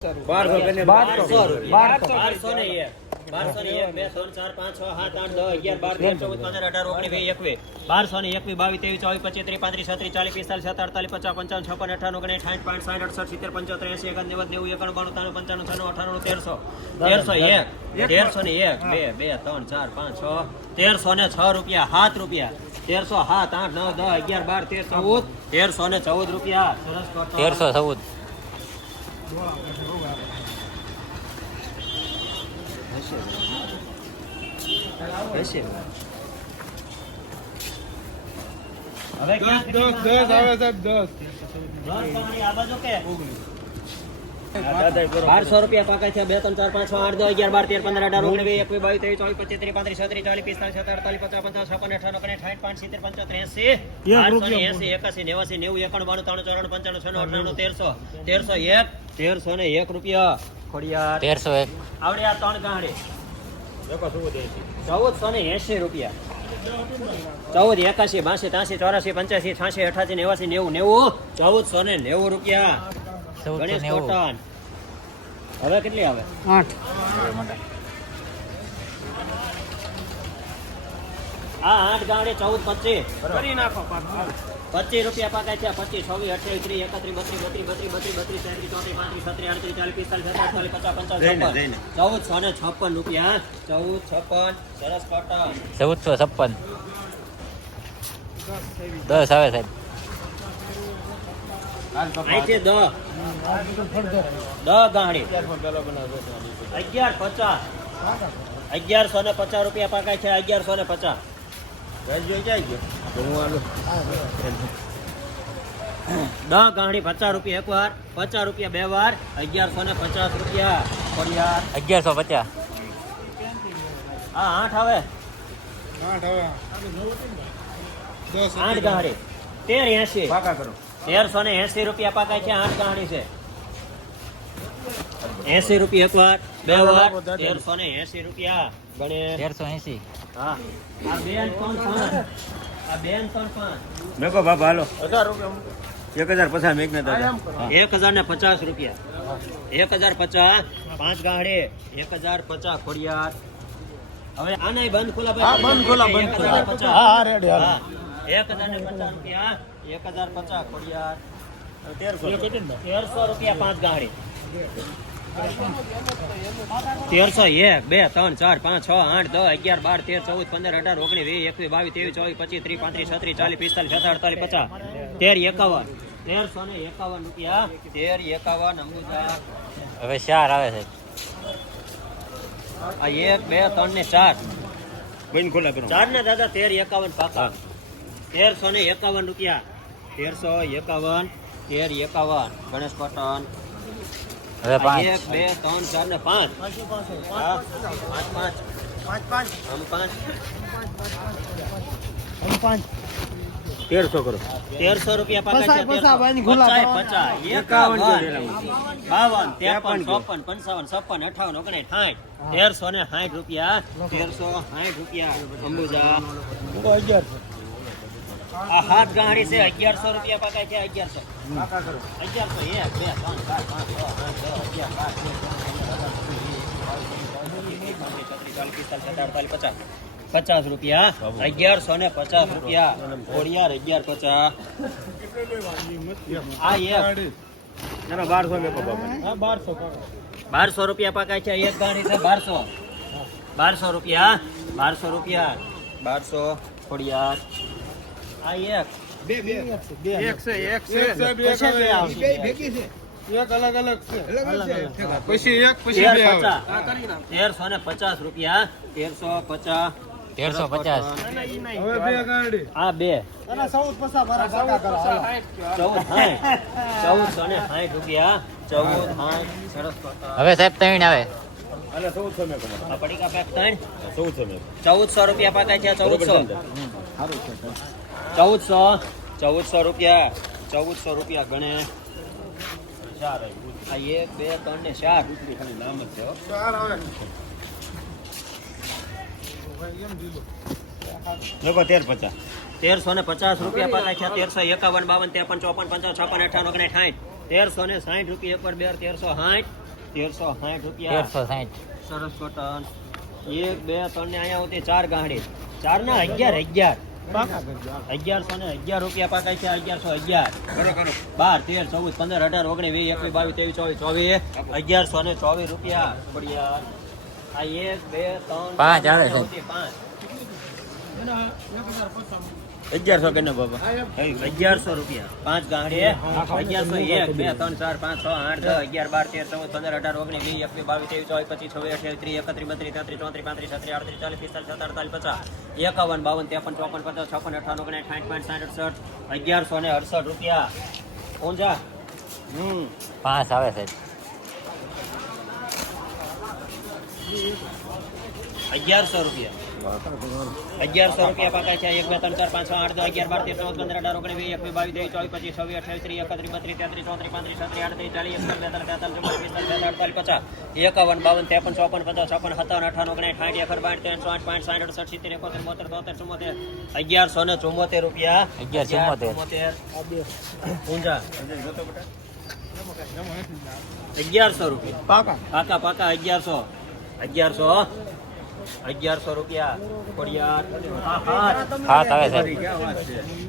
બારસો ને એક. બારસો ને એક બે ત્રણ ચાર પાંચ છ આઠ અગિયાર ચૌદ પંદર અઢાર ઓગણીસ વીસ બારસો ને એકવીસ બાવીસ ત્રેવીસ ચોવીસ પચીસ ત્રીસ પાંત્રીસ છત્રીસ ચાલીસ પિસ્તાલીસ સત્તર અડતાલીસ પચાસ પંચાવન છપ્પન અઠાણું ઓગણીસ સાઠ પાંચ સાઠ અડસઠ સિત્તેર પંચોતેર એસી એકાદ નેવું નેવું એકાણું બાણું ત્રાણું પંચાણું અઠાણું તેરસો. તેરસો એક. તેરસો ને એક. બે બે ત્રણ ચાર પાંચ છ. તેરસો ને છ રૂપિયા સાત રૂપિયા. તેરસો સાત આઠ નવ દસ અગિયાર બાર તેર ચૌદ. તેરસો ને ચૌદ રૂપિયા. તેરસો ચૌદ. હશે. હવે દસ દસ દસ આવે? સાહેબ દસ. ઘર પાણી આ બાજુ કે? બારસો રૂપિયા પાકા છે બે ત્રણ ચાર પાંચ છ આઠ દસ અગિયાર બાર તેર પંદર અઢાર ઓગણીસ વીસ એકવીસ બાવીસ ત્રેવીસ ચોવીસ પચીસ ત્રીસ પાંત્રીસ છત્રીસ ચાલીસ પિસ્તાલીસ સત્તર અડતાલીસ પચાસ પંચાવન છપ્પન અઠાણું ઓગણીસ સાઠ પાંચ સિત્તેર પંચોતેર એસી. આઠસો એસી એકાસી નેવાસી નેવું એકાણું બાણું ત્રણ ચોરાણું પંચાણું છનું અઠાણું તેરસો. તેરસો એક તેરસો ને એક રૂપિયા. ખોડિયા તેરસો એક. આવડે આ ત્રણ ગાંડી ચૌદસો ને એસી રૂપિયા. ચૌદ એકાશી બાસી ત્યાસી ચોરાસી પંચ્યાસી છાસી અઠાસી નેવાસી નેવું નેવું ચૌદસો ને નેવું રૂપિયા. ગણેશ હવે કેટલી આવે? આઠ. આ આઠ ગાંડે ચૌદ પચીસ. કરી નાખો પચીસ રૂપિયા પાકા છે પચીસ છવ્વીસ અઠ્યાવીસ ત્રીસ એકત્રીસ બત્રીસ બત્રીસ બત્રીસ બત્રીસ બત્રીસ તેત્રીસ ચોત્રીસ પાંત્રીસ છત્રીસ અડત્રીસ ચાલીસ પિસ્તાલીસ સત્તાવીસ ચાલીસ પચાસ પંચાવન. ચૌદસો ને છપ્પન રૂપિયા. ચૌદ છપ્પન સરસ કોટન ચૌદસો છપ્પન. દસ આવે સાહેબ. અહીંથી ગાંડી અગિયાર પચાસ. અગિયારસો ને પચાસ રૂપિયા પાકાય છે અગિયારસો ને પચાસ. દસ ગાંડી પચાસ રૂપિયા એક વાર પચાસ રૂપિયા બે વાર અગિયારસો ને પચાસ રૂપિયા. ખોડિયાર અગિયારસો પચાસ. હા આઠ આવે. આઠ દસ તેર એસી પાકા કરો. તેરસો ને એસી રૂપિયા પાકા છે આઠ ગાંડી છે. એસી રૂપિયા એક વાર. બે વાર. તેરસો ને એસી રૂપિયા ગણે. તેરસો એસી. હા. આ બેન ત્રણ પાંચ. આ બેન ત્રણ પાંચ. મેકો બાબા હાલો. હજાર રૂપિયા એક હજાર પચાસ મેઘ ને દાદા એક હજાર ને પચાસ રૂપિયા. એક હજાર પચાસ પાંચ ગાંડી. એક હજાર પચાસ ખોડિયાર. હવે આને બંધ ખુલ્લા હા, બંધ ખુલ્લા, બંધ ખુલ્લા. હા, હા, ready, હાલો. એક હજાર ને પચાસ રૂપિયા એક હજાર પચાસ ખોડિયાર. તેરસો. તેરસો રૂપિયા પાંચ ગાંડી. તેરસો એક બે ત્રણ ચાર પાંચ છ આઠ દસ અગિયાર બાર તેર ચૌદ પંદર અઢાર ઓગણીસ વીસ એકવીસ બાવીસ ત્રેવીસ ચોવીસ પચીસ ત્રીસ પાંત્રીસ છત્રીસ ચાલીસ પિસ્તાલીસ છતાં અડતાલીસ પચાસ. તેર એકાવન. તેરસો ને એકાવન રૂપિયા. તેર એકાવન અંબુજા હવે ચાર આવે છે. આ એક બે ત્રણ ને ચાર. બંધ ખોલા કરો. ચાર ને દાદા તેર એકાવન પાકા. તેરસો ને એકાવન રૂપિયા. તેરસો એકાવન તેર એકાવન. ગણેશ કોટન. હવે પાંચ. એક બે ત્રણ ચાર ને પાંચ. પાંચ પાંચ પાંચ પાંચ પાંચ તેરસો કરો તેરસો. રૂપિયા પાકા છે પચાસ, પચાસ, એકાવન એકાવન, બાવન ત્રેપન ત્રેપન ચોપન પંચાવન છપ્પન અઠાવન ઓગણીસ સાઠ. તેરસો ને સાઠ રૂપિયા. તેરસો સાઠ રૂપિયા. અંબુજા. આ હાથ ગાંડી છે અગિયારસો રૂપિયા પાકા છે અગિયારસો. પચીસ રૂપિયા. અગિયારસો ને પચાસ રૂપિયા. ઘોડિયાર અગિયાર પચાસ. આ એક. બારસો બારસો બારસો રૂપિયા પાકા છે એક ગાડી છે બારસો. બારસો રૂપિયા. બારસો રૂપિયા. બારસો. ખોડિયાર આ એક. બે બે. એક છે એક છે કશે બે આવશે? એક અલગ અલગ છે. પછી એક પછી બે આવે. પચાસ તેરસો ને પચાસ રૂપિયા. તેરસો પચાસ. તેરસો પચાસ. હવે બે આ બે. ચૌદસો ને સાઠ રૂપિયા. ચૌદ. હવે સાહેબ ત્રણ આવે. ચૌદસો રૂપિયા આ પડીકા ચૌદસો સારું છે ચૌદસો ચૌદસો ચૌદસો રૂપિયા ચૌદસો રૂપિયા ગણે. ચાર આ એક બે ત્રણ ને ચાર. નામ જ છે ચાર આવે તેર પચાસ. તેરસો ને પચાસ રૂપિયા પાકા છે તેરસો એકાવન બાવન ત્રેપન ચોપન પંચાવન છપ્પન અઠાવન ઓગણીસ સાઠ. તેરસો ને સાઠ રૂપિયા એક બે તેરસો સાઠ. તેરસો સાઠ રૂપિયા. તેરસો સાઠ. સરસ કોટન એક બે ત્રણ ને અહીંયા હોતી ચાર ગાંડી. ચાર ના અગિયાર અગિયાર. અગિયારસો ને અગિયાર રૂપિયા પાકાય છે અગિયારસો અગિયાર. બાર તેર ચૌદ પંદર અઢાર ઓગણીસ વીસ એકવીસ બાવીસ ત્રેવીસ ચોવીસ ચોવીસ અગિયારસો ને ચોવીસ રૂપિયા. બઢિયા. આ એક બે ત્રણ પાંચ આવે છે. પાંચ. અગિયારસો કે બાબા અગિયારસો રૂપિયા. પાંચ ગાંડી અગિયારસો એક બે ત્રણ ચાર પાંચ છ આઠ દસ અગિયાર બાર તેર ચૌદ પંદર અઢાર ઓગણીસ વીસ એકવીસ બાવીસ ત્રેવીસ ચોવીસ પચીસ છવ્વીસ અઠ્યાવીસ ત્રીસ એકત્રીસ બત્રીસ તેત્રીસ ચોત્રીસ પાંત્રીસ છત્રીસ આડત્રીસ ચાલીસ પિસ્તાલીસ સત્તર પચાસ એકાવન બાવન ત્રેપન ચોપન પચાસ છપ્પન અઠાવન ઓગણીસ સાઠ પાંચ સાઠ અડસઠ અગિયારસો ને અડસઠ રૂપિયા. ઊંઝા હમ. પાંચ આવે સાહેબ. અગિયારસો રૂપિયા. અગિયારસો રૂપિયા પાકા છે. એક બે ત્રણ ચાર પાંચ છ આઠ દસ અગિયાર બાર તેર ચૌદ પંદર અઢાર ઓગણીસ વીસ એકવીસ બાવીસ ત્રેવીસ ચોવીસ પચીસ છવ્વીસ અઠાવીસ ત્રીસ એકત્રીસ બત્રીસ તેત્રીસ ચોત્રીસ પાંત્રીસ છત્રીસ આડત્રીસ ચાલીસ એકતાલીસ બેતાલીસ તેતાલીસ ચુમ્માલીસ પિસ્તાલીસ અડતાલીસ પચાસ એકાવન બાવન ત્રેપન ચોપન પચાસ છપ્પન સત્તાવન અઠાવન ઓગણીસ સાઠ એકર બાર ત્રણસો આઠ પાંચ સાઠ અડસઠ સિત્તેર એકોતેર બોતેર તોતેર ચુમ્મોતેર અગિયારસો ને ચુમ્મોતેર રૂપિયા. અગિયાર ચુમ્મોતેર. ઊંઝા અગિયારસો રૂપિયા. પાકા. પાકા પાકા અગિયારસો. અગિયારસો. અગિયારસો રૂપિયા ખોડિયાર હા, હા. સાત આવે છે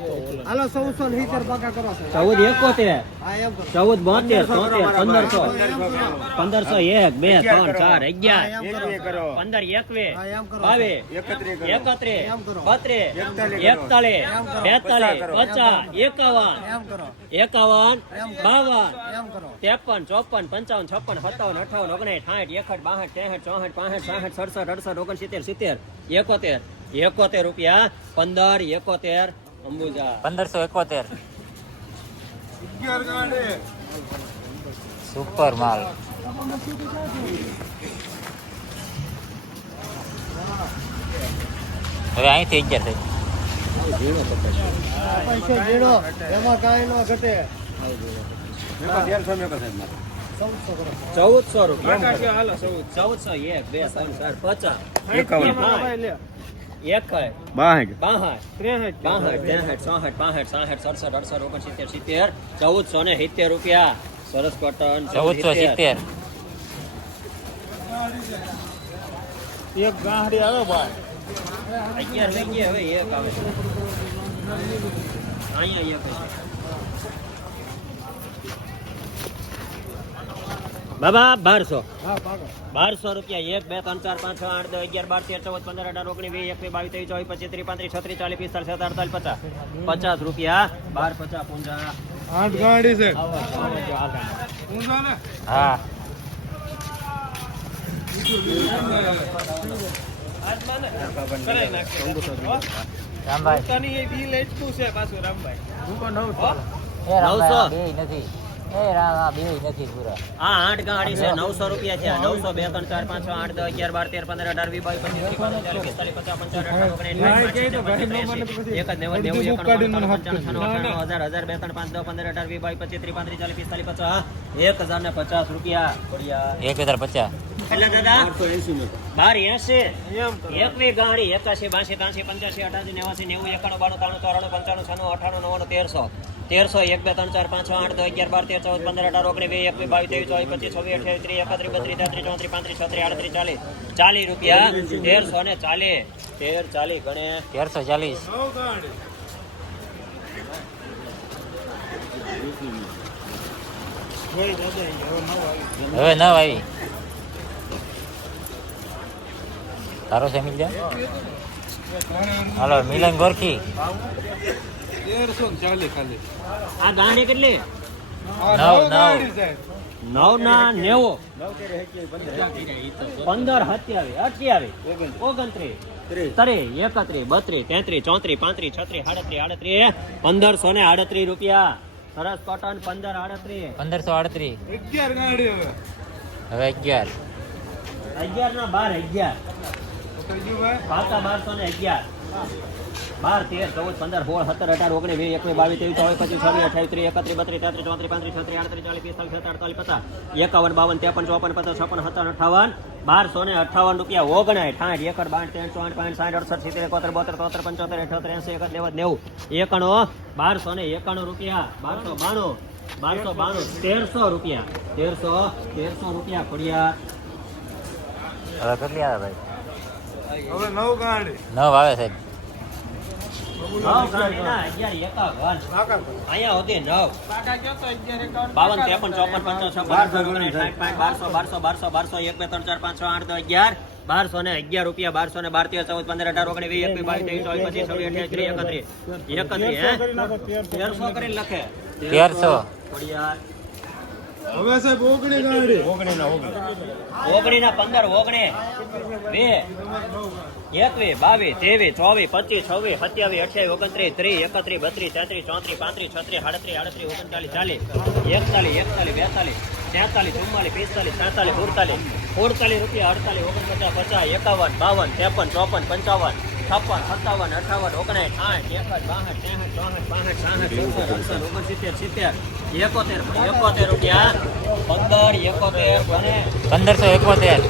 હાલો સૌસો ને સિત્તેર પાકા કરો છો ચૌદ એકોતેર હા એમ કરો ચૌદ બોતેર તોતેર પંદરસો એમ કરો પંદરસો એક બે ત્રણ ચાર હા, અગિયાર એમ કરો પંદર એકવીસ હા, એમ કરો. બાવીસ એકત્રીસ એકત્રીસ એમ કરો. બત્રીસ એકતાલીસ એકતાલીસ એમ કરો. બેતાલીસ કરો. પચાસ એકાવન એમ કરો એકાવન એમ કરો. બાવન એમ કરો ત્રેપન ચોપન પંચાવન છપ્પન સત્તાવન અઠાવન ઓગણીસ સાઠ એકસઠ બાસઠ ત્રેસઠ ચોસઠ પાસઠ સાસઠ સડસઠ અડસઠ ઓગણસિત્તેર સિત્તેર એકોતેર એકોતેર રૂપિયા પંદર એકોતેર અંબુજા. પંદરસો એકોતેર. સુપર માલ. હવે અહીંથી અગિયાર થઈ. ચૌદસો રૂપિયા. ચૌદસો એક બે ત્રણ ચાર પચાસ. એક બાસઠ બાસઠ ત્રેસઠ ચોસઠ પાસઠ સાસઠ સડસઠ અડસઠ ઓગણસિત્તેર સિત્તેર ચૌદસો ને સિત્તેર રૂપિયા સરસ કોટન ચૌદસો સિત્તેર એક ગાંડી આવે ભાઈ અગિયાર થઈ ગયા હવે એક આવે છે અહીંયા એક બાબા બારસો. બારસો. રૂપિયા એક બે ત્રણ ચાર પાંચ છ આઠ દસ અગિયાર બાર તેર ચૌદ પંદર અઢાર ઓગણીસ વીસ એકવીસ બાવીસ ત્રેવીસ ચોવીસ પચીસ ત્રીસ પાંત્રીસ છત્રીસ ચાલીસ પિસ્તાલીસ સત્તર અડતાલીસ પચાસ. પચાસ રૂપિયા બાર પચાસ પૂંજા. આઠ ગાડી છે. હા. રામભાઈ. નવસો. નથી. નથી પૂરા. આ આઠ ગાડી છે નવસો રૂપિયા થયા નવસો બે ત્રણ ચાર પાંચ છ આઠ દસ અગિયાર બાર તેર પંદર અઢાર વીસ બાવીસ પચીસ. એક જ નેવું નેવું એકાણું બાણું ત્રેપન પંચાવન છન્નું અઠાણું હજાર હજાર બે ત્રણ પાંચ દસ પંદર અઢાર વીસ બાવીસ પચીસ ત્રીસ પાંત્રીસ ચાલીસ પિસ્તાલીસ પચાસ એક હજાર ને પચાસ રૂપિયા. એક હજાર પચાસ. એટલે દાદા? બાર એસી એકવી ગાડી એકાશી બાસી ત્રાસી પંચ્યાસી અઠાસી નેવાસી નેવું એકાણું બાણું ત્રાણું ચોરાણું પંચાણું છન્નું અઠાણું નવ્વાણું તેરસો. તેરસો એક બે ત્રણ ચાર પાંચ છ આઠ દસ અગિયાર બાર તેર ચૌદ પંદર અઢાર ઓગણીસ વીસ એકવીસ બાવીસ ત્રેવીસ ચોવીસ પચીસ છવ્વીસ અઠ્યાવીસ ત્રીસ એકત્રીસ બત્રીસ તેત્રીસ ચોત્રીસ પાંત્રીસ છત્રીસ આડત્રીસ ચાલીસ. ચાલીસ રૂપિયા તેરસો ને ચાલીસ. તેર ચાલીસ ગણે. તેરસો ચાલીસ. હવે નવ આવી હવે નવ આવી તારો છે મિલ હાલો મિલન ગોરખી. આ ગાંડી કેટલી? નવ, નવ નવ. નવ ના નેવો. પંદર સત્યાવીસ અઠ્યાવીસ ઓગણત્રીસ ત્રીસ એકત્રીસ બત્રીસ તેત્રીસ ચોત્રીસ પાંત્રીસ છત્રીસ સાડત્રીસ આડત્રીસ પંદરસો ને આડત્રીસ રૂપિયા. સરસ કોટન પંદર આડત્રીસ. પંદરસો આડત્રીસ. અગિયાર હવે. અગિયાર અગિયાર. ના બાર અગિયાર. તો થઈ ગયું ભાઈ. પાકા બારસો ને અગિયાર. બાર તેર ચૌદ પંદર સોળ સત્તર અઢાર ઓગણીસ વીસ એકવીસ બાવીસ ત્રેવીસ ચોવીસ પચીસ છવ્વીસ અઠાવીસ ત્રીસ એકત્રીસ બત્રીસ તેત્રીસ ચોત્રીસ પાંત્રીસ છત્રીસ આડત્રીસ ચાલીસ પિસ્તાલીસ સત્તર અડતાલીસ પચાસ એકાવન બાવન ત્રેપન ચોપન પચાસ છપ્પન સત્તર અઠાવન બારસો ને અઠાવન રૂપિયા ઓગણાય. ઠાઠ એકર બાઠ ત્રણ ચોઠ પાંચ સાઠ અડસઠ સિત્તેર એકોતેર બોતેર તોતેર પંચોતેર અઠોતેર એસી એકર નેવું નેવું એકાણું બારસો ને એકાણું રૂપિયા બારસો બાણું બારસો બાણું તેરસો રૂપિયા તેરસો તેરસો રૂપિયા ફળિયા. હવે કેટલી આવે ભાઈ? હવે નવ ગાડી. નવ આવે સાહેબ. બારસો બારસો બારસો બારસો એક ત્રણ ચાર પાંચ છ અગિયાર. બારસો ને અગિયાર રૂપિયા બારસો ને બાર તેર ચૌદ પંદર અઢાર ઓગણીસ વીસ એકવીસ બાવીસ ત્રેવીસ ચોવીસ પચીસ છવ્વીસ અઠ્યાવીસ ત્રીસ એકત્રીસ. એકત્રીસ તેરસો કરીને લખે. તેરસો ખોડિયાર હવે સાહેબ, ઓગણી ગાડી ઓગણી ના પંદર, ઓગણી. બે. એકવીસ બાવીસ ત્રેવીસ ચોવીસ પચીસ છવ્વીસ સત્યાવીસ અઠ્યાવીસ ઓગણત્રીસ, ત્રીસ, એકત્રીસ, બત્રીસ, તેત્રીસ, ચોત્રીસ, પાંત્રીસ, છત્રીસ, સાડત્રીસ, આડત્રીસ, ઓગણચાલીસ, ચાલીસ, એકતાલીસ એકતાલીસ, બેતાલીસ, તેતાલીસ, ચુમ્માલીસ, પિસ્તાલીસ સાતાલીસ સુડતાલીસ સુડતાલીસ રૂપિયા, અડતાલીસ, ઓગણપચાસ, પચાસ, એકાવન, બાવન, ત્રેપન, ચોપન, પંચાવન છપ્પન, સત્તાવન, અઠાવન ઓગણીસ આઠ એકસઠ, બાસઠ, ત્રેસઠ, ચોસઠ પાસઠ સાસઠ, સત્તર, અડસઠ, ઓગણસિત્તેર, સિત્તેર, એકોતેર એકોતેર રૂપિયા. પંદર, એકોતેર પંદરસો એકોતેર.